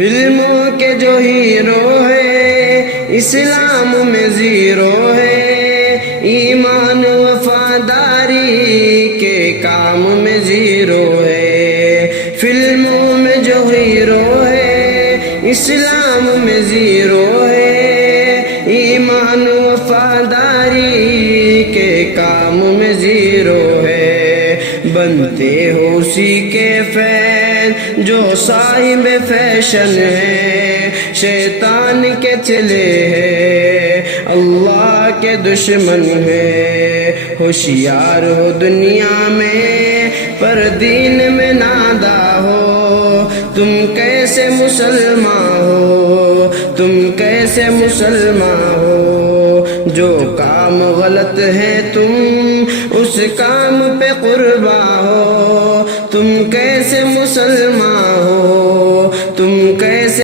فلموں کے جو ہیرو ہے اسلام میں زیرو ہے، ایمان وفاداری کے کام میں زیرو ہے۔ فلموں میں جو ہیرو ہے اسلام میں زیرو ہے، ایمان وفاداری کے کام میں زیرو ہے۔ بنتے ہو اسی کے فین جو صاحب فیشن ہے، شیطان کے چلے ہیں اللہ کے دشمن ہے۔ ہوشیار ہو دنیا میں پر دین میں نادا ہو، تم کیسے مسلمان ہو، تم کیسے مسلمان ہو؟ جو کام غلط ہے تم اس کام پہ قربان ہو، تم کیسے مسلمان ہو، تم کیسے